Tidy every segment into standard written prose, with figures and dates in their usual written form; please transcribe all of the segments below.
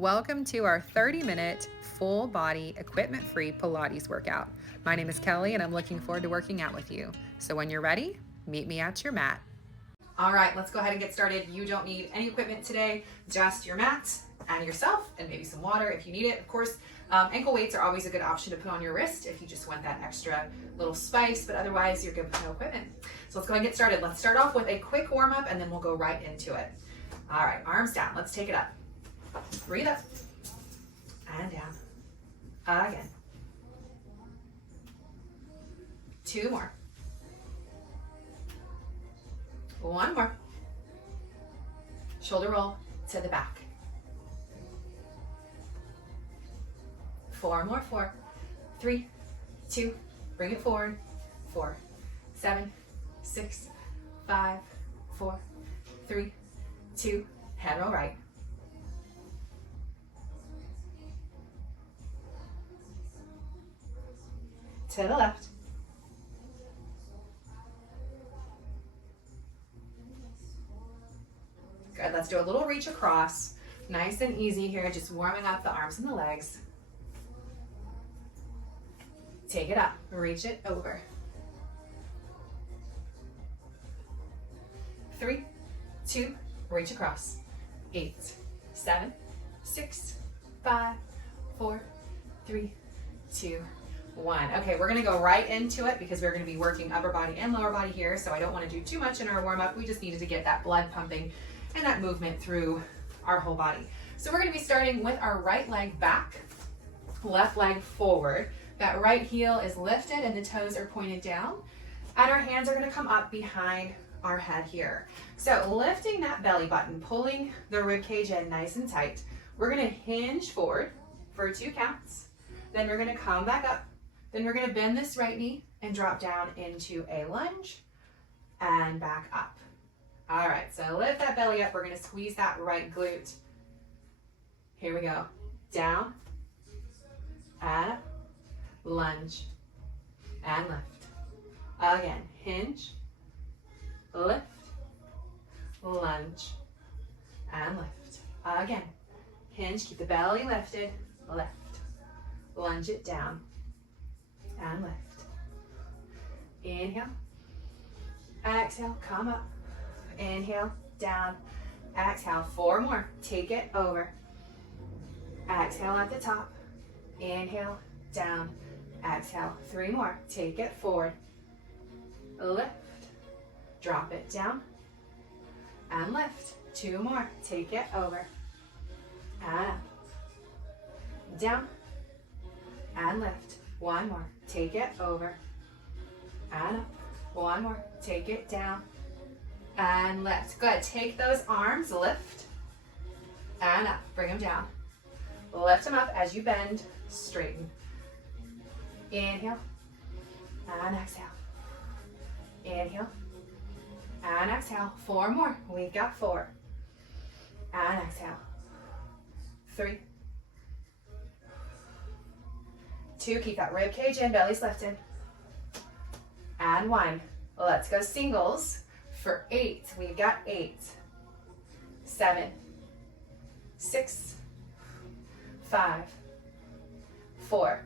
Welcome to our 30-minute full body equipment-free Pilates workout. My name is Kelly and I'm looking forward to working out with you. So when you're ready, meet me at your mat. All right, let's go ahead and get started. You don't need any equipment today, just your mat and yourself and maybe some water if you need it. Of course, ankle weights are always a good option to put on your wrist if you just want that extra little spice, but otherwise you're good with no equipment. So let's go ahead and get started. Let's start off with a quick warm up and then we'll go right into it. All right, arms down, let's take it up. Breathe up and down. Again. 2 more. 1 more. Shoulder roll to the back. 4 more. 4, 3, 2, bring it forward. 4, 7, 6, 5, 4, 3, 2, head roll right. To the left. Good, let's do a little reach across. Nice and easy here, just warming up the arms and the legs. Take it up, reach it over. 3, 2, reach across. 8, 7, 6, 5, 4, 3, 2, 1. Okay, we're gonna go right into it because we're gonna be working upper body and lower body here, so I don't wanna do too much in our warm up. We just needed to get that blood pumping and that movement through our whole body. So we're gonna be starting with our right leg back, left leg forward. That right heel is lifted and the toes are pointed down, and our hands are gonna come up behind our head here. So lifting that belly button, pulling the rib cage in nice and tight. We're gonna hinge forward for 2 counts. Then we're gonna come back up. Then we're gonna bend this right knee and drop down into a lunge and back up. All right, so lift that belly up. We're gonna squeeze that right glute. Here we go. Down, and up, lunge, and lift. Again, hinge, lift, lunge, and lift. Again, hinge, keep the belly lifted, lift, lunge it down, and lift. Inhale, exhale, come up. Inhale, down, exhale, 4 more. Take it over. Exhale at the top. Inhale, down, exhale, 3 more. Take it forward. Lift, drop it down, and lift. 2 more. Take it over. And up, down, and lift. 1 more. Take it over. And up. 1 more. Take it down. And lift. Good. Take those arms, lift, and up. Bring them down. Lift them up as you bend, straighten. Inhale, and exhale. Inhale, and exhale. 4 more. We've got 4. And exhale. 3, 2, keep that rib cage in, belly's lifted. And 1. Let's go singles for 8. We've got 8, 7, 6, 5, 4,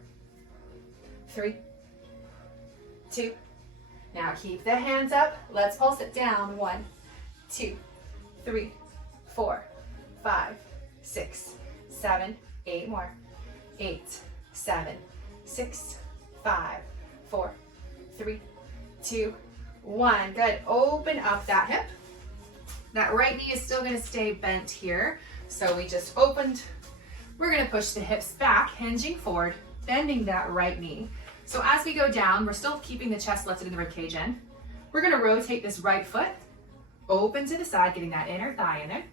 3, 2. Now keep the hands up. Let's pulse it down. 1, 2, 3, 4, 5, 6, 7, 8 more. 8, 7, 6, 5, 4, 3, 2, 1. Good. Open up that hip. That right knee is still going to stay bent here. So we just opened. We're going to push the hips back, hinging forward, bending that right knee. So as we go down, we're still keeping the chest lifted and the rib cage in. We're going to rotate this right foot, open to the side, getting that inner thigh in there.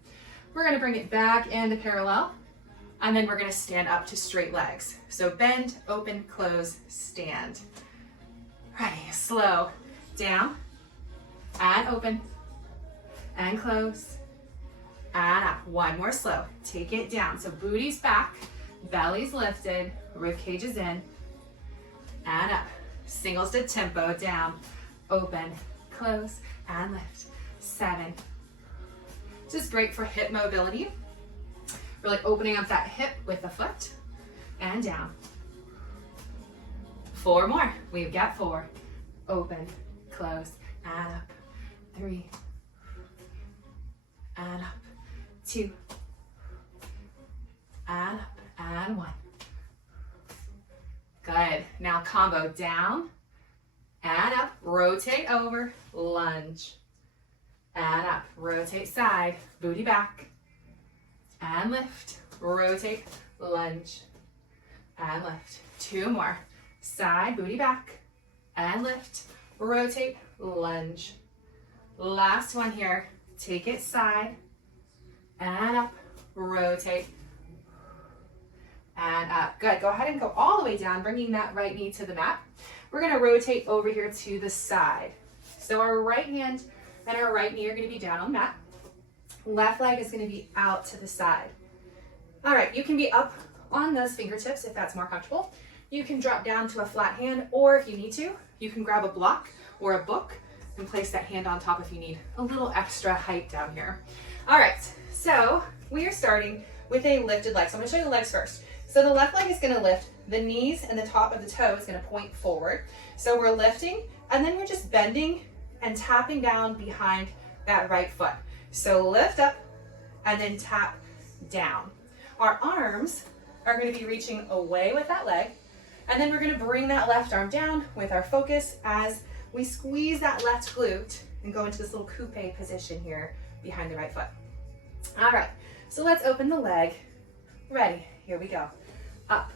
We're going to bring it back into parallel, and then we're going to stand up to straight legs. So bend, open, close, stand. Ready, slow, down, and open, and close, and up. 1 more slow. Take it down. So booty's back, belly's lifted, rib cage is in, and up. Singles to tempo, down, open, close, and lift. 7. This is great for hip mobility. We're like opening up that hip with the foot and down. 4 more. We've got 4. Open, close, and up. 3, and up. 2, and up, and 1. Good. Now combo down and up. Rotate over, lunge. And up, rotate side, booty back. And lift, rotate, lunge. And lift. 2 more. Side, booty back. And lift, rotate, lunge. Last one here. Take it side and up, rotate and up. Good. Go ahead and go all the way down, bringing that right knee to the mat. We're going to rotate over here to the side. So our right hand and our right knee are going to be down on the mat. Left leg is going to be out to the side. All right, you can be up on those fingertips if that's more comfortable. You can drop down to a flat hand, or if you need to, you can grab a block or a book and place that hand on top if you need a little extra height down here. All right, so we are starting with a lifted leg. So I'm gonna show you the legs first. So the left leg is gonna lift, the knees and the top of the toe is gonna point forward. So we're lifting, and then we're just bending and tapping down behind that right foot. So lift up and then tap down. Our arms are gonna be reaching away with that leg, and then we're gonna bring that left arm down with our focus as we squeeze that left glute and go into this little coupe position here behind the right foot. All right, so let's open the leg. Ready, here we go. Up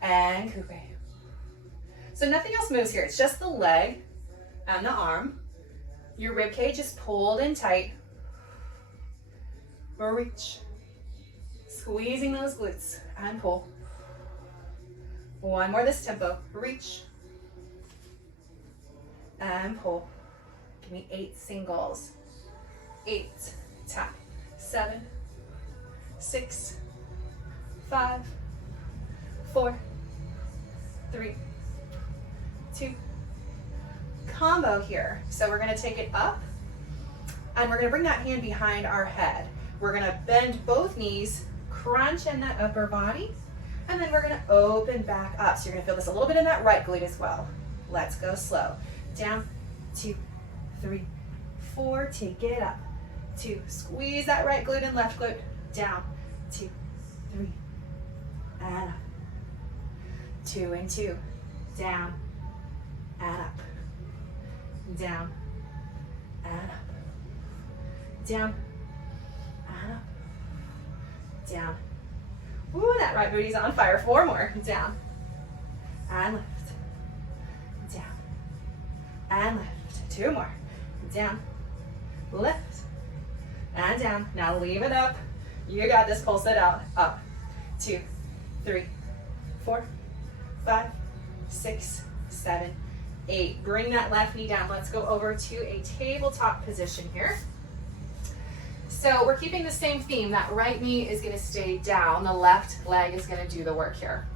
and coupe. So nothing else moves here, it's just the leg and the arm. Your rib cage is pulled in tight. Reach, squeezing those glutes and pull. One more this tempo, reach and pull. Give me 8 singles. 8, tap, 7, 6, 5, 4, 3, 2. Combo here. So we're gonna take it up and we're gonna bring that hand behind our head. We're gonna bend both knees, crunch in that upper body, and then we're gonna open back up. So you're gonna feel this a little bit in that right glute as well. Let's go slow. Down, 2, 3, 4, take it up. 2, squeeze that right glute and left glute. Down, 2, 3, and up. 2 and 2, down and up. Down and up. Down and up. Down. Ooh, that right booty's on fire. 4 more. Down and lift. Down and lift. 2 more. Down, lift, and down. Now leave it up. You got this. Pulse it out. Up. 2, 3, 4, 5, 6, 7, 8. Bring that left knee down. Let's go over to a tabletop position here. So we're keeping the same theme. That right knee is going to stay down. The left leg is going to do the work here.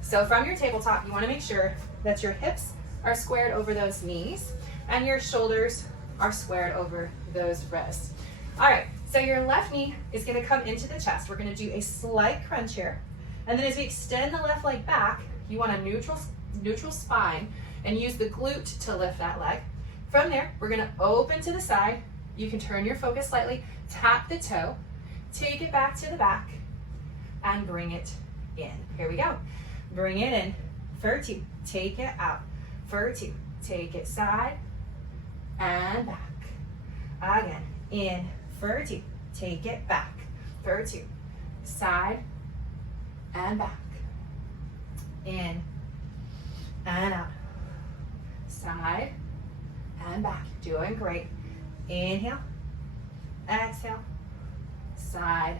So from your tabletop, you want to make sure that your hips are squared over those knees and your shoulders are squared over those wrists. All right, so your left knee is going to come into the chest. We're going to do a slight crunch here. And then as we extend the left leg back, you want a neutral spine and use the glute to lift that leg. From there, we're going to open to the side. You can turn your focus slightly, tap the toe, take it back to the back, and bring it in. Here we go. Bring it in for 2. Take it out for 2. Take it side and back. Again, in for 2. Take it back for 2. Side and back. In and out. Side and back. Doing great. Inhale, exhale, side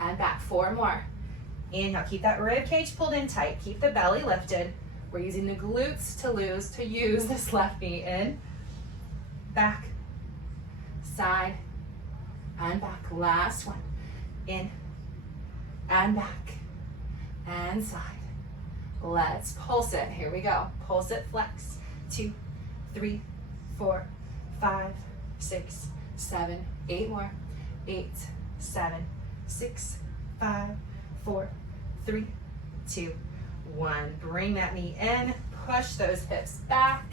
and back. 4 more. Inhale, keep that rib cage pulled in tight. Keep the belly lifted. We're using the glutes to use this left knee. In, back, side and back. Last one. In and back and side. Let's pulse it. Here we go. Pulse it, flex. 2, 3, 4, 5, 6, 7, 8 more. 8, 7, 6, 5, 4, 3, 2, 1. Bring that knee in, push those hips back.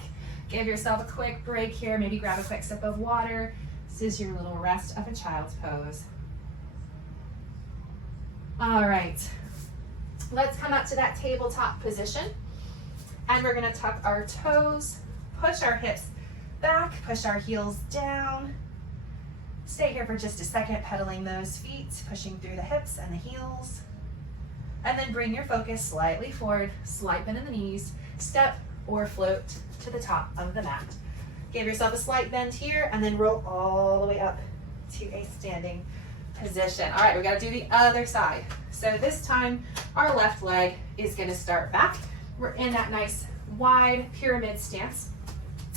Give yourself a quick break here. Maybe grab a quick sip of water. This is your little rest of a child's pose. All right, let's come up to that tabletop position. And we're gonna tuck our toes, push our hips back, push our heels down. Stay here for just a second, pedaling those feet, pushing through the hips and the heels. And then bring your focus slightly forward, slight bend in the knees, step or float to the top of the mat. Give yourself a slight bend here and then roll all the way up to a standing position. All right, we gotta do the other side. So this time, our left leg is gonna start back. We're in that nice wide pyramid stance.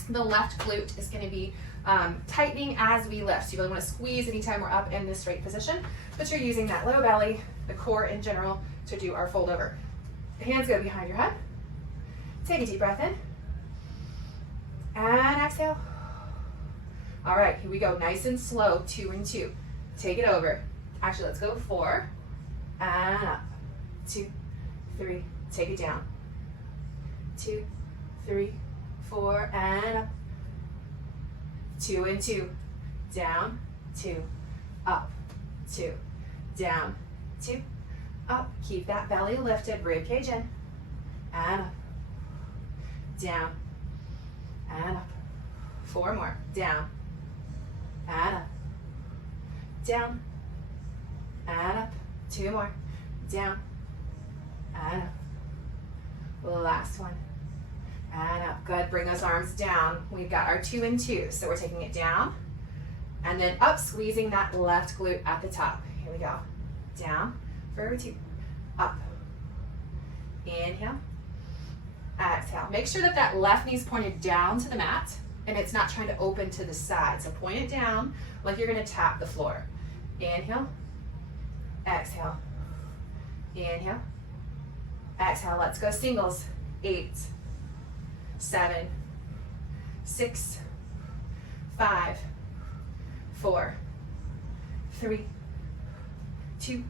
The left glute is gonna be tightening as we lift. So you really wanna squeeze anytime we're up in this straight position, but you're using that low belly, the core in general, to do our fold over. Hands go behind your head. Take a deep breath in. And exhale. All right, here we go, nice and slow, 2 and 2. Take it over. Actually, let's go 4, and up, 2, 3, take it down. 2, 3, 4, and up. 2 and 2, down, 2, up, 2, down, 2, up. Keep that belly lifted, rib cage in, and up, down, and up. 4 more, down, and up, down, and up. 2 more, down, and up. Last one, and up. Good, bring those arms down. We've got our 2 and 2, so we're taking it down, and then up, squeezing that left glute at the top. Here we go, down for 2, up, inhale, exhale. Make sure that that left knee's pointed down to the mat, and it's not trying to open to the side. So point it down like you're gonna tap the floor. Inhale, exhale, inhale, exhale. Let's go singles. 8, 7, 6, 5, 4, 3, 2.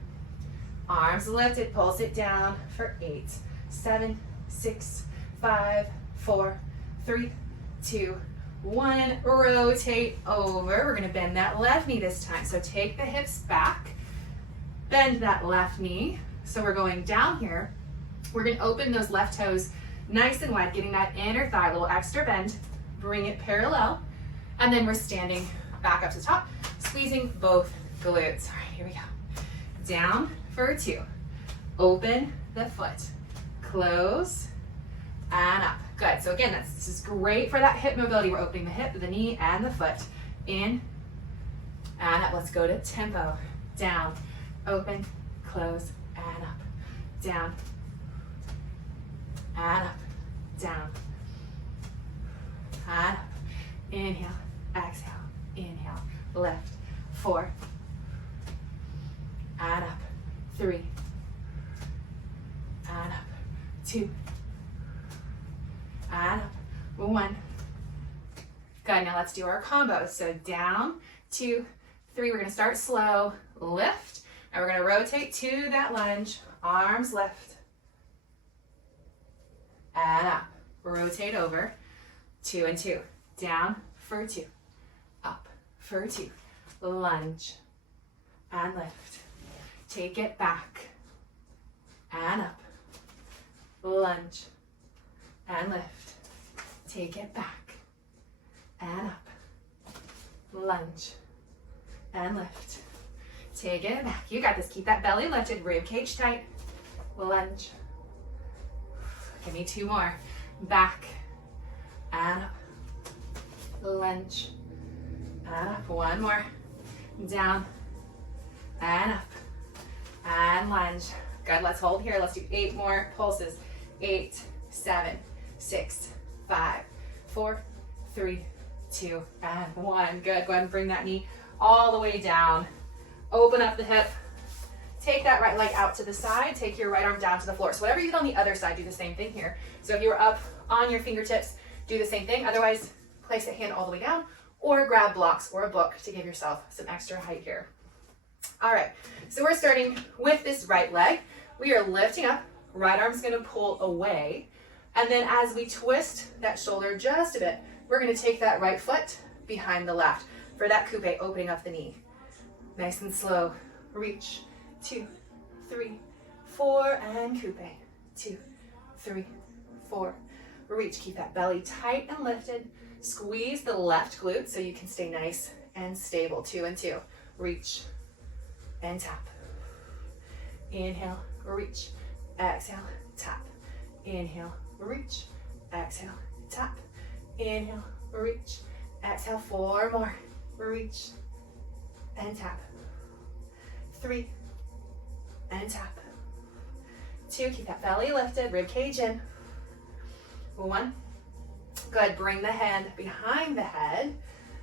Arms lifted, pulse it down for 8, 7, 6, 5, 4, 3, 2, 1. Rotate over. We're gonna bend that left knee this time. So take the hips back, bend that left knee. So we're going down here. We're gonna open those left toes nice and wide, getting that inner thigh, a little extra bend, bring it parallel, and then we're standing back up to the top, squeezing both glutes. All right, here we go. Down for 2. Open the foot, close, and up. Good, so again, this is great for that hip mobility. We're opening the hip, the knee, and the foot. In, and up. Let's go to tempo. Down, open, close, and up. Down, and up, down, and up. Inhale, exhale, inhale, lift. 4, and up. 3, and up. 2, and up. 1. Good, now let's do our combos. So down, 2, 3. We're gonna start slow, lift, and we're gonna rotate to that lunge. Arms lift, and up. Rotate over. 2 and 2. Down for 2. Up for 2. Lunge and lift. Take it back and up. Lunge and lift. Take it back and up. Lunge and lift. Take it back. You got this. Keep that belly lifted, rib cage tight. Lunge. Give me 2 more. Back and up. Lunge and up. 1 more. Down and up. And lunge. Good, let's hold here. Let's do 8 more pulses. 8, 7, 6, 5, 4, 3, 2, and 1. Good, go ahead and bring that knee all the way down. Open up the hip. Take that right leg out to the side. Take your right arm down to the floor. So whatever you did on the other side, do the same thing here. So if you were up on your fingertips, do the same thing. Otherwise, place a hand all the way down or grab blocks or a book to give yourself some extra height here. All right, so we're starting with this right leg. We are lifting up, right arm's gonna pull away. And then as we twist that shoulder just a bit, we're gonna take that right foot behind the left for that coupe, opening up the knee. Nice and slow. Reach, 2, 3, 4, and coupe. 2, 3, 4. Reach, keep that belly tight and lifted. Squeeze the left glute so you can stay nice and stable. 2 and 2. Reach and tap. Inhale, reach, exhale, tap. Inhale, reach, exhale, tap. Inhale, reach, exhale. 4 more. Reach and tap. 3 and tap. 2, keep that belly lifted, rib cage in. 1. Good, bring the hand behind the head.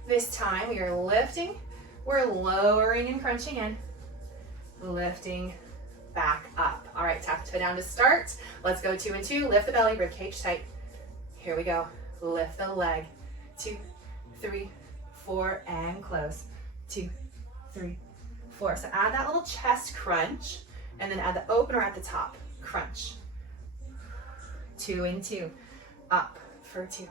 This time we are lifting, we're lowering and crunching in. Lifting back up. All right, tap toe down to start. Let's go 2 and 2. Lift the belly, rib cage tight. Here we go. Lift the leg. 2, 3, 4, and close. 2, 3, 4. So add that little chest crunch, and then add the opener at the top. Crunch. 2 and 2. Up for 2.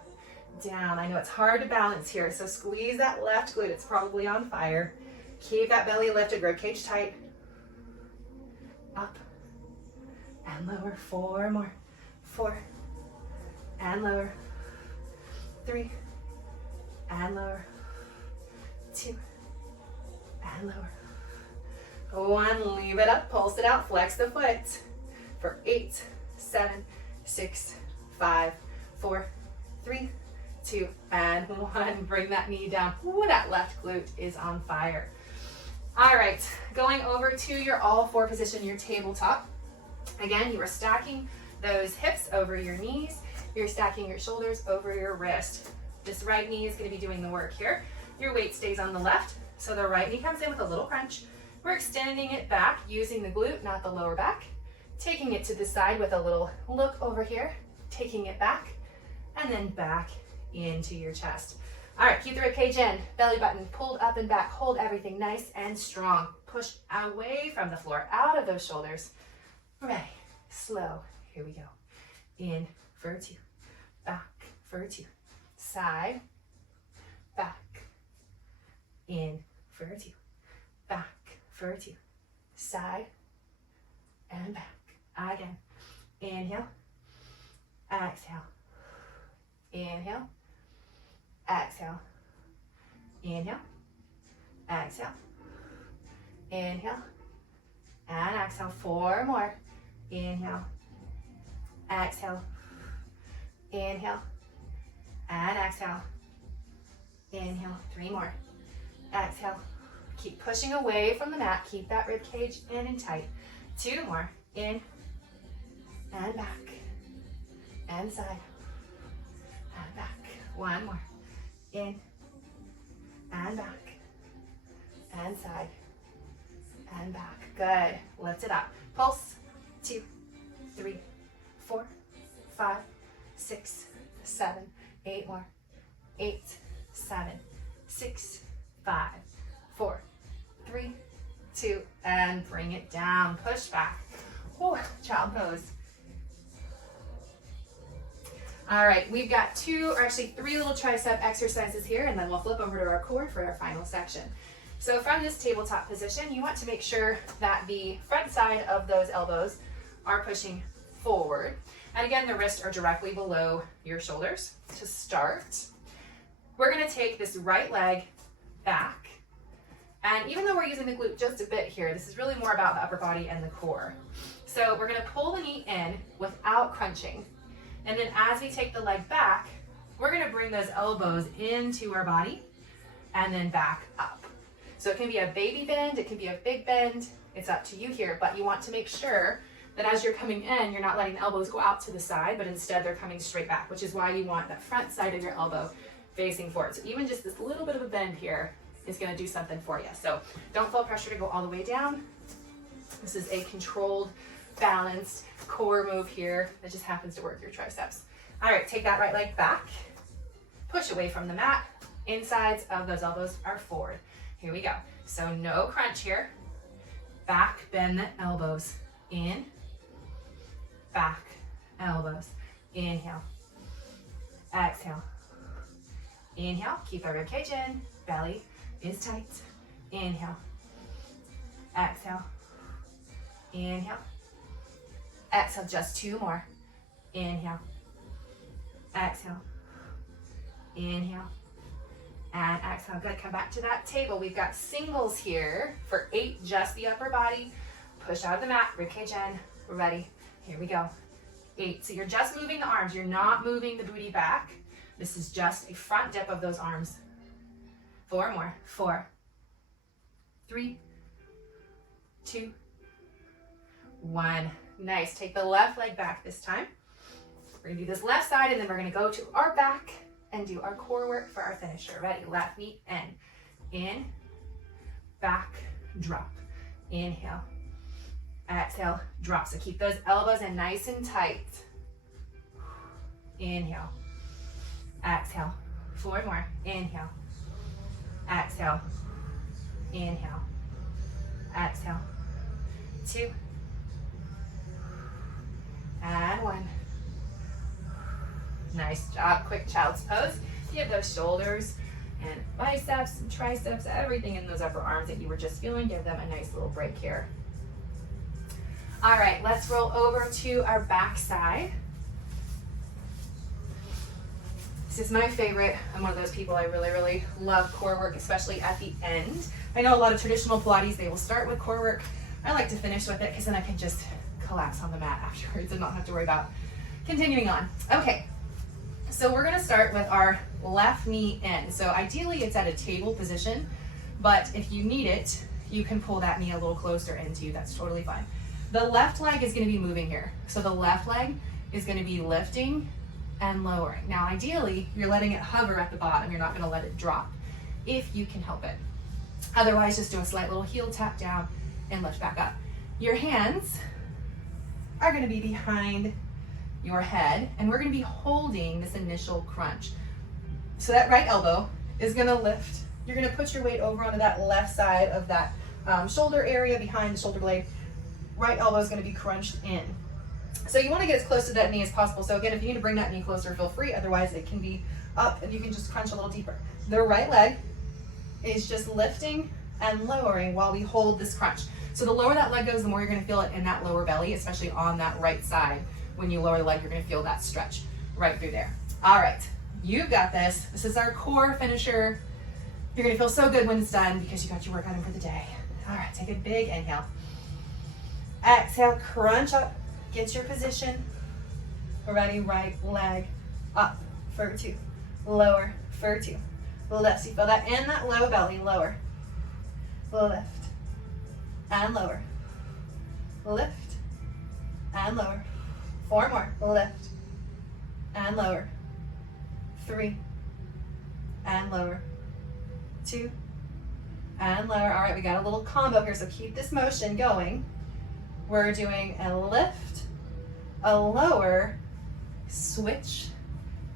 Down. I know it's hard to balance here, so squeeze that left glute. It's probably on fire. Keep that belly lifted, rib cage tight. Up and lower. 4 more. 4 and lower. 3 and lower. 2 and lower. 1, leave it up, pulse it out, flex the foot for 8, 7, 6, 5, 4, 3, 2, and 1. Bring that knee down. Ooh, that left glute is on fire. All right, going over to your all 4 position, your tabletop. Again, you are stacking those hips over your knees. You're stacking your shoulders over your wrist. This right knee is going to be doing the work here. Your weight stays on the left, so the right knee comes in with a little crunch. We're extending it back using the glute, not the lower back. Taking it to the side with a little look over here. Taking it back, and then back into your chest. All right, keep the rib cage in, belly button pulled up and back. Hold everything nice and strong. Push away from the floor, out of those shoulders. Ready, slow, here we go. In for 2, back for 2, side, back, in for 2, back for 2, side, and back. Again, inhale, exhale, inhale, exhale, inhale, exhale, inhale, and exhale. 4 more. Inhale, exhale, inhale, and exhale, inhale. 3 more. Exhale. Keep pushing away from the mat. Keep that rib cage in and tight. 2 more. In and back and side and back. 1 more. In and back and side and back. Good. Lift it up. Pulse. 2, 3, 4, 5, 6, 7, 8 more. 8, 7, 6, 5, 4, 3, 2, and bring it down. Push back. Whew, child pose. All right, we've got 2 or actually 3 little tricep exercises here, and then we'll flip over to our core for our final section. So from this tabletop position, you want to make sure that the front side of those elbows are pushing forward. And again, the wrists are directly below your shoulders. To start, we're gonna take this right leg back. And even though we're using the glute just a bit here, this is really more about the upper body and the core. So we're gonna pull the knee in without crunching. And then as we take the leg back, we're gonna bring those elbows into our body and then back up. So it can be a baby bend, it can be a big bend, it's up to you here, but you want to make sure that as you're coming in, you're not letting the elbows go out to the side, but instead they're coming straight back, which is why you want that front side of your elbow facing forward. So even just this little bit of a bend here is gonna do something for you. So don't feel pressure to go all the way down. This is a controlled, balanced core move here that just happens to work your triceps. All right, take that right leg back, push away from the mat. Insides of those elbows are forward. Here we go. So no crunch here. Bend the elbows. In, back, elbows. Inhale. Exhale. Inhale, keep our ribcage in, belly is tight. Inhale. Exhale. Inhale. Exhale, just 2 more. Inhale. Exhale. Inhale. And exhale. Good. Come back to that table. We've got singles here for 8, just the upper body. Push out of the mat, ribcage in. We're ready. Here we go. 8. So you're just moving the arms. You're not moving the booty back. This is just a front dip of those arms. 4 more. 4, 3, 2, 1. Nice. Take the left leg back this time. We're going to do this left side, and then we're going to go to our back and do our core work for our finisher. Ready? Left knee in, back, drop. Inhale. Exhale, drop. So keep those elbows in nice and tight. Inhale. Exhale. 4 more. Inhale. Exhale. Inhale. Exhale. 2. And 1. Nice job. Quick child's pose. You have those shoulders and biceps and triceps, everything in those upper arms that you were just feeling. Give them a nice little break here. All right, let's roll over to our back side. This is my favorite. I'm one of those people, I really love core work, especially at the end. I know a lot of traditional Pilates, they will start with core work. I like to finish with it because then I can just collapse on the mat afterwards and not have to worry about continuing on. Okay, so we're gonna start with our left knee in. So ideally it's at a table position, but if you need it, you can pull that knee a little closer into you. That's totally fine. The left leg is gonna be moving here. So the left leg is gonna be lifting and lowering. Now ideally, you're letting it hover at the bottom. You're not gonna let it drop if you can help it. Otherwise, just do a slight little heel tap down and lift back up. Your hands are gonna be behind your head, and we're gonna be holding this initial crunch. So that right elbow is gonna lift. You're gonna put your weight over onto that left side of that shoulder area behind the shoulder blade. Right elbow is gonna be crunched in. So you wanna get as close to that knee as possible. So again, if you need to bring that knee closer, feel free. Otherwise, it can be up and you can just crunch a little deeper. The right leg is just lifting and lowering while we hold this crunch. So the lower that leg goes, the more you're gonna feel it in that lower belly, especially on that right side. When you lower the leg, you're gonna feel that stretch right through there. All right, you've got this. This is our core finisher. You're gonna feel so good when it's done because you got your workout in for the day. All right, take a big inhale. Exhale, crunch up, get your position. Ready, right leg up for 2, lower for 2. Lift, so you feel that in that low belly, lower. Lift and lower. Lift and lower. 4 more, lift and lower. 3 and lower. 2 and lower. All right, we got a little combo here, so keep this motion going. We're doing a lift, a lower, switch,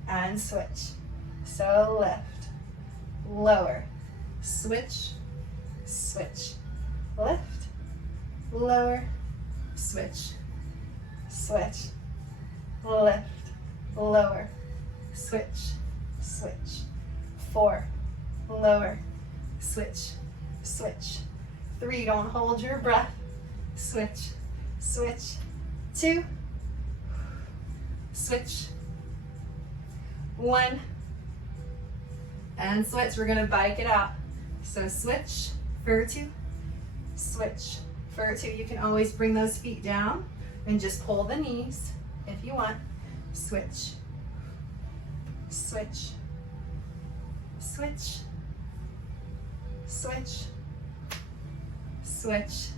and switch. So lift, lower, switch, switch. Lift, lower, switch, switch. Lift, lower, switch, switch. 4, lower, switch, switch. 3, don't hold your breath. Switch, switch. 2, switch. 1, and switch. We're gonna bike it out. So switch for 2, switch for 2. You can always bring those feet down and just pull the knees if you want. Switch, switch, switch, switch, switch,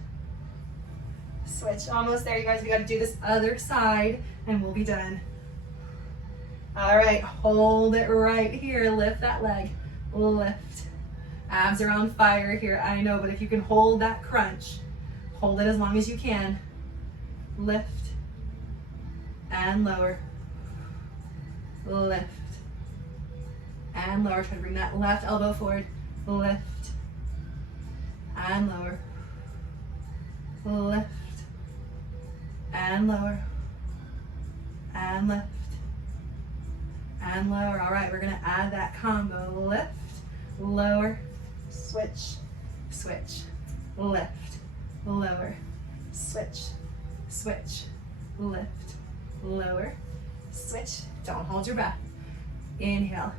switch. Almost there, you guys. We got to do this other side and we'll be done. All right, hold it right here. Lift that leg, lift. Abs are on fire here, I know, but if you can hold that crunch, hold it as long as you can. Lift and lower. Lift and lower. Try to bring that left elbow forward. Lift and lower. lift, and lower, and lift, and lower. All right, we're gonna add that combo. Lift, lower, switch, switch, lift, lower, switch, switch, lift, lower, switch. Don't hold your breath. Inhale,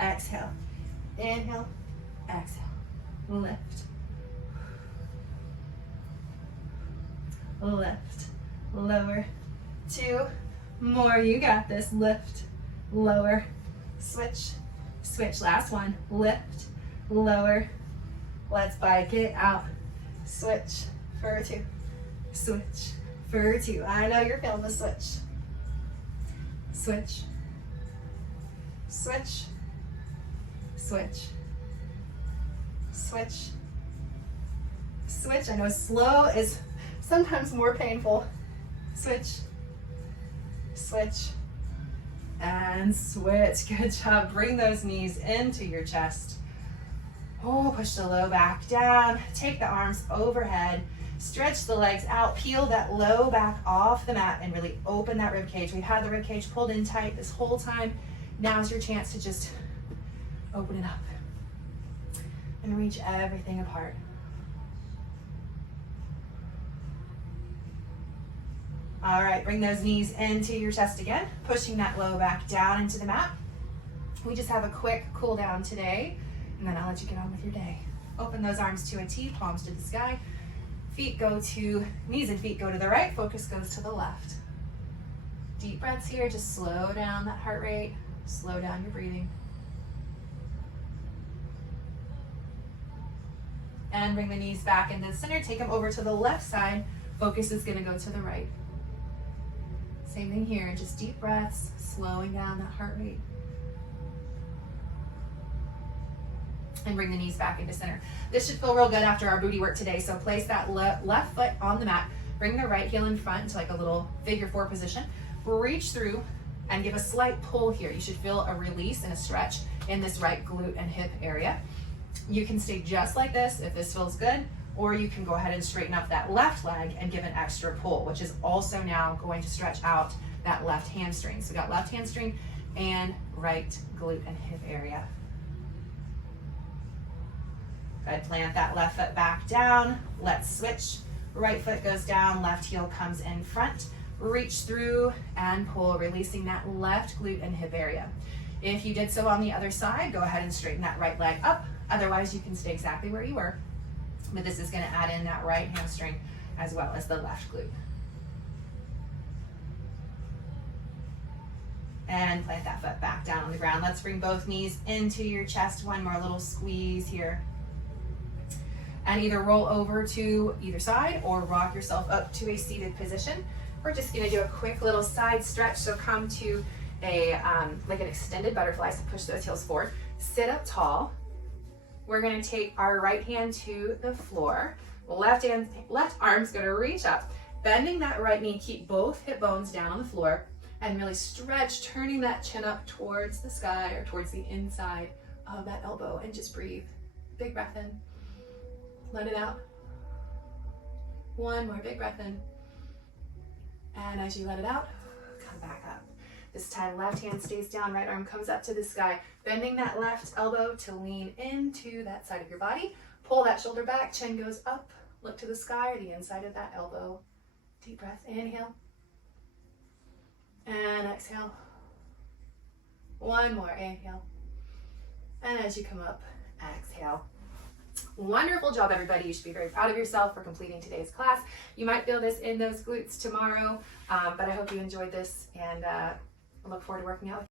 exhale, inhale, exhale, lift, lift, lower. 2 more, you got this. Lift, lower, switch, switch. Last one, lift, lower. Let's bike it out. Switch for 2, switch for 2. I know you're feeling the switch. Switch, switch, switch, switch, switch. I know slow is sometimes more painful. Switch, switch, and switch. Good job. Bring those knees into your chest. Oh, push the low back down. Take the arms overhead. Stretch the legs out. Peel that low back off the mat and really open that rib cage. We've had the rib cage pulled in tight this whole time. Now's your chance to just open it up and reach everything apart. All right, bring those knees into your chest again, pushing that low back down into the mat. We just have a quick cool down today, and then I'll let you get on with your day. Open those arms to a T, palms to the sky. Feet go to, knees and feet go to the right, focus goes to the left. Deep breaths here, just slow down that heart rate, slow down your breathing. And bring the knees back into the center, take them over to the left side, focus is gonna go to the right. Same thing here, just deep breaths, slowing down that heart rate. And bring the knees back into center. This should feel real good after our booty work today. So place that left foot on the mat, bring the right heel in front into like a little figure 4 position. Reach through and give a slight pull here. You should feel a release and a stretch in this right glute and hip area. You can stay just like this if this feels good, or you can go ahead and straighten up that left leg and give an extra pull, which is also now going to stretch out that left hamstring. So we got left hamstring and right glute and hip area. Good, plant that left foot back down. Let's switch. Right foot goes down, left heel comes in front. Reach through and pull, releasing that left glute and hip area. If you did so on the other side, go ahead and straighten that right leg up. Otherwise, you can stay exactly where you were. But this is gonna add in that right hamstring as well as the left glute. And plant that foot back down on the ground. Let's bring both knees into your chest. One more little squeeze here. And either roll over to either side or rock yourself up to a seated position. We're just gonna do a quick little side stretch. So come to a like an extended butterfly, so push those heels forward. Sit up tall. We're gonna take our right hand to the floor. Left arm's gonna reach up. Bending that right knee, keep both hip bones down on the floor and really stretch, turning that chin up towards the sky or towards the inside of that elbow, and just breathe. Big breath in. Let it out. One more big breath in. And as you let it out, come back up. This time, left hand stays down, right arm comes up to the sky. Bending that left elbow to lean into that side of your body. Pull that shoulder back, chin goes up. Look to the sky or the inside of that elbow. Deep breath, inhale. And exhale. One more, inhale. And as you come up, exhale. Wonderful job, everybody. You should be very proud of yourself for completing today's class. You might feel this in those glutes tomorrow, but I hope you enjoyed this, and I look forward to working out with you.